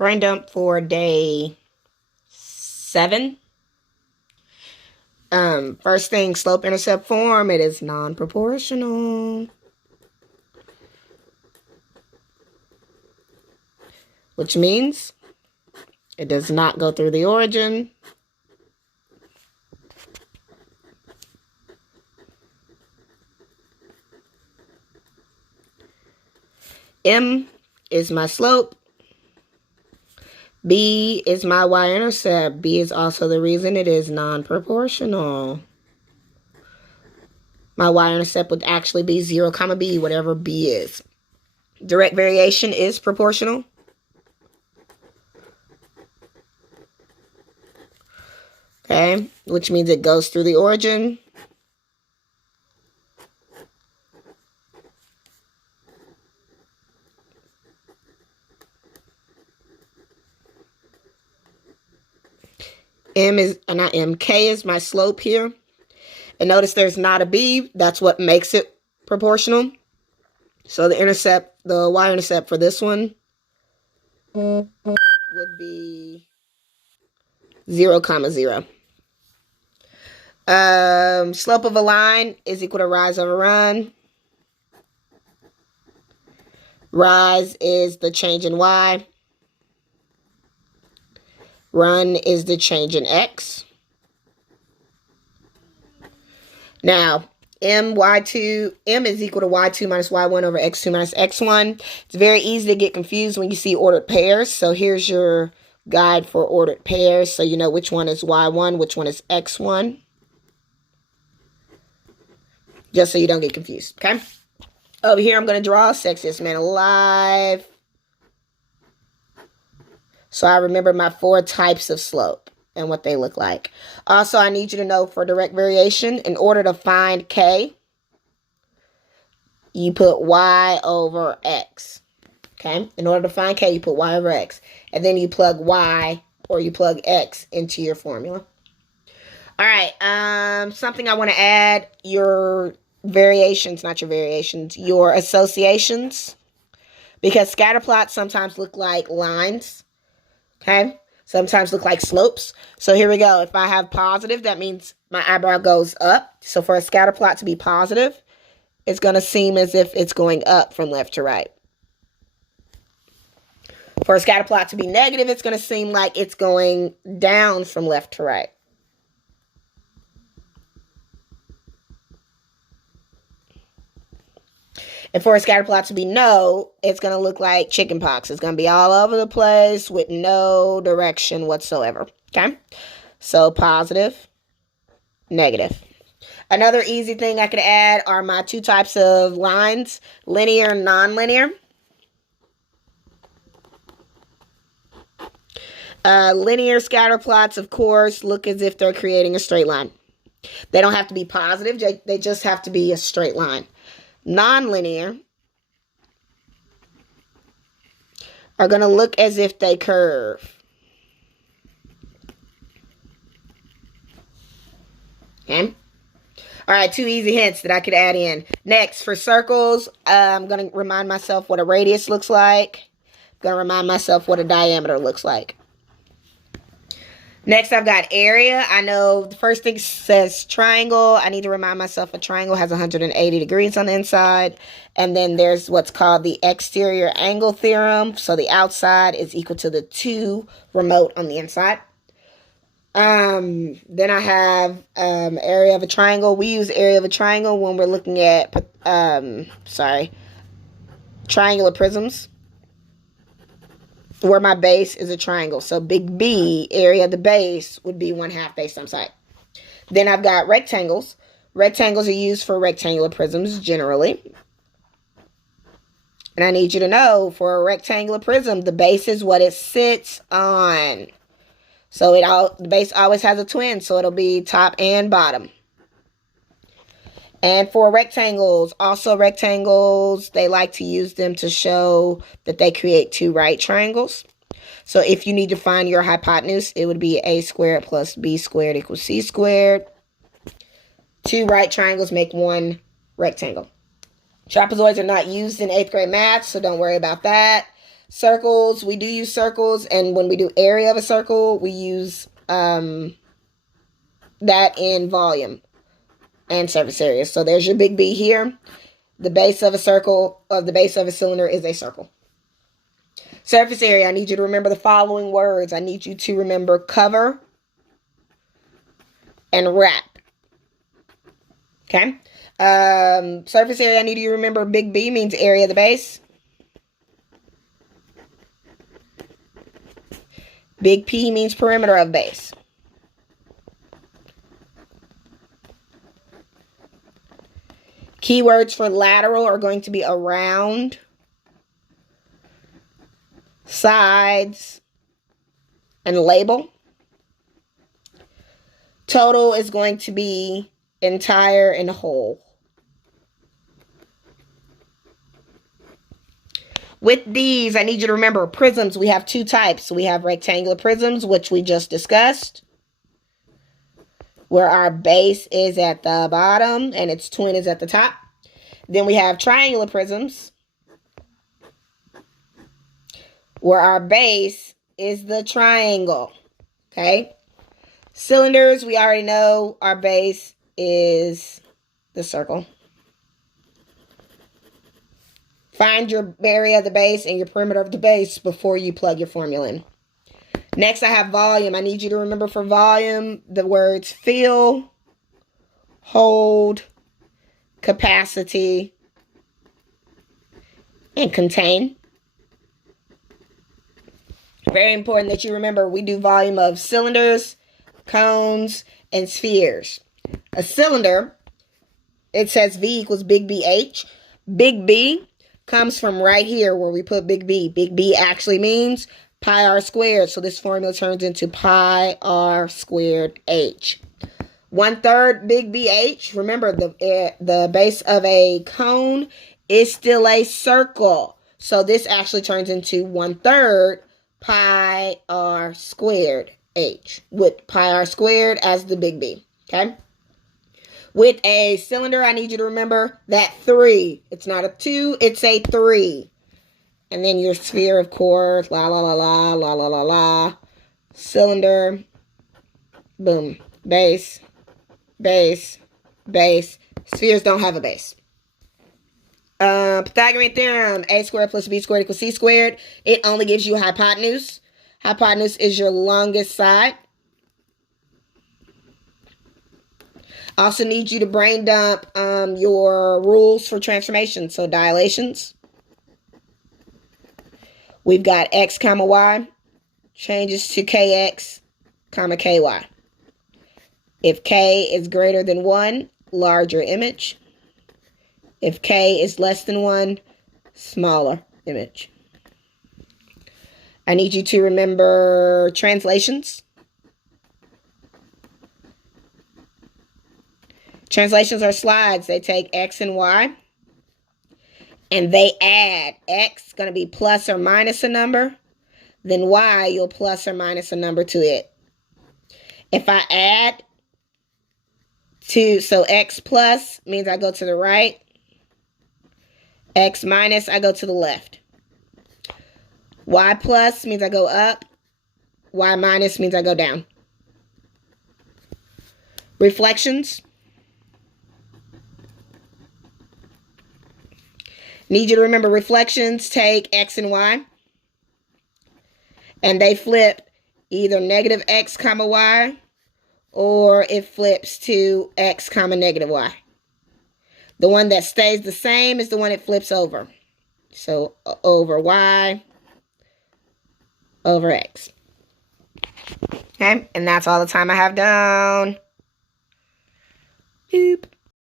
brain dump for day 7. First thing, slope-intercept form, it is non-proportional. Which means it does not go through the origin. M is my slope. B is my y-intercept. B is also the reason it is non-proportional. My y-intercept would actually be 0, B, whatever B is. Direct variation is proportional. Okay, which means it goes through the origin. K is my slope here. And notice there's not a B. That's what makes it proportional. So the y-intercept for this one would be 0, 0. Slope of a line is equal to rise over run. Rise is the change in y. Run is the change in x. Now, m is equal to y2 minus y1 over x2 minus x1. It's very easy to get confused when you see ordered pairs. So here's your guide for ordered pairs. So you know which one is y1, which one is x1. Just so you don't get confused, okay? Over here, I'm going to draw Sexiest Man Alive. So I remember my 4 types of slope and what they look like. Also, I need you to know for direct variation, in order to find K, you put y over x. Okay? In order to find K, you put y over x. And then you plug y or you plug x into your formula. All right. Something I want to add, your variations, not your variations, your associations. Because scatter plots sometimes look like lines. Okay? Sometimes look like slopes. So here we go. If I have positive, that means my eyebrow goes up. So for a scatter plot to be positive, it's going to seem as if it's going up from left to right. For a scatter plot to be negative, it's going to seem like it's going down from left to right. And for a scatter plot to be no, it's going to look like chickenpox. It's going to be all over the place with no direction whatsoever. Okay? So positive, negative. Another easy thing I could add are my 2 types of lines, linear and nonlinear. Linear scatter plots, of course, look as if they're creating a straight line. They don't have to be positive. They just have to be a straight line. Nonlinear are going to look as if they curve. Okay? All right, 2 easy hints that I could add in. Next, for circles, I'm going to remind myself what a radius looks like. I'm going to remind myself what a diameter looks like. Next, I've got area. I know the first thing says triangle. I need to remind myself a triangle has 180 degrees on the inside. And then there's what's called the exterior angle theorem. So the outside is equal to the 2 remote on the inside. Then I have area of a triangle. We use area of a triangle when we're looking at, triangular prisms, where my base is a triangle. So big B, area of the base, would be 1/2 base times height. Then I've got rectangles. Rectangles are used for rectangular prisms generally. And I need you to know, for a rectangular prism, the base is what it sits on. So the base always has a twin, so it'll be top and bottom. And for rectangles, they like to use them to show that they create 2 right triangles. So if you need to find your hypotenuse, it would be a squared plus b squared equals c squared. 2 right triangles make 1 rectangle. Trapezoids are not used in 8th grade math, so don't worry about that. Circles, we do use circles, and when we do area of a circle, we use that in volume and surface area. So there's your big B here. The base of a circle, the base of a cylinder is a circle. Surface area, I need you to remember the following words. I need you to remember cover and wrap. Okay? Surface area, I need you to remember big B means area of the base. Big P means perimeter of base. Keywords for lateral are going to be around, sides, and label. Total is going to be entire and whole. With these, I need you to remember prisms. We have two types. We have rectangular prisms, which we just discussed, where our base is at the bottom and its twin is at the top. Then we have triangular prisms, where our base is the triangle. Okay? Cylinders, we already know our base is the circle. Find your area of the base and your perimeter of the base before you plug your formula in. Next, I have volume. I need you to remember for volume the words fill, hold, capacity, and contain. Very important that you remember we do volume of cylinders, cones, and spheres. A cylinder, it says V equals big BH. Big B comes from right here where we put big B. Big B actually means pi r squared. So this formula turns into pi r squared h. 1/3 big BH. Remember, the base of a cone is still a circle. So this actually turns into 1/3 pi r squared h, with pi r squared as the big B. Okay? With a cylinder, I need you to remember that 3. It's not a 2, it's a 3. And then your sphere, of course, la la la la la la la la. Cylinder, boom, base, base, base. Spheres don't have a base. Pythagorean theorem, a squared plus b squared equals c squared. It only gives you hypotenuse. Hypotenuse is your longest side. Also need you to brain dump your rules for transformation. So dilations. We've got x comma y changes to kx comma ky. If k is greater than 1, larger image. If k is less than 1, smaller image. I need you to remember translations. Translations are slides. They take x and y, and they add. X going to be plus or minus a number. Then y, you'll plus or minus a number to it. If I add so x plus means I go to the right. X minus, I go to the left. Y plus means I go up. Y minus means I go down. Reflections. Need you to remember reflections take x and y, and they flip either negative x comma y, or it flips to x comma negative y. The one that stays the same is the one it flips over. So over y over x. Okay, and that's all the time I have down. Boop.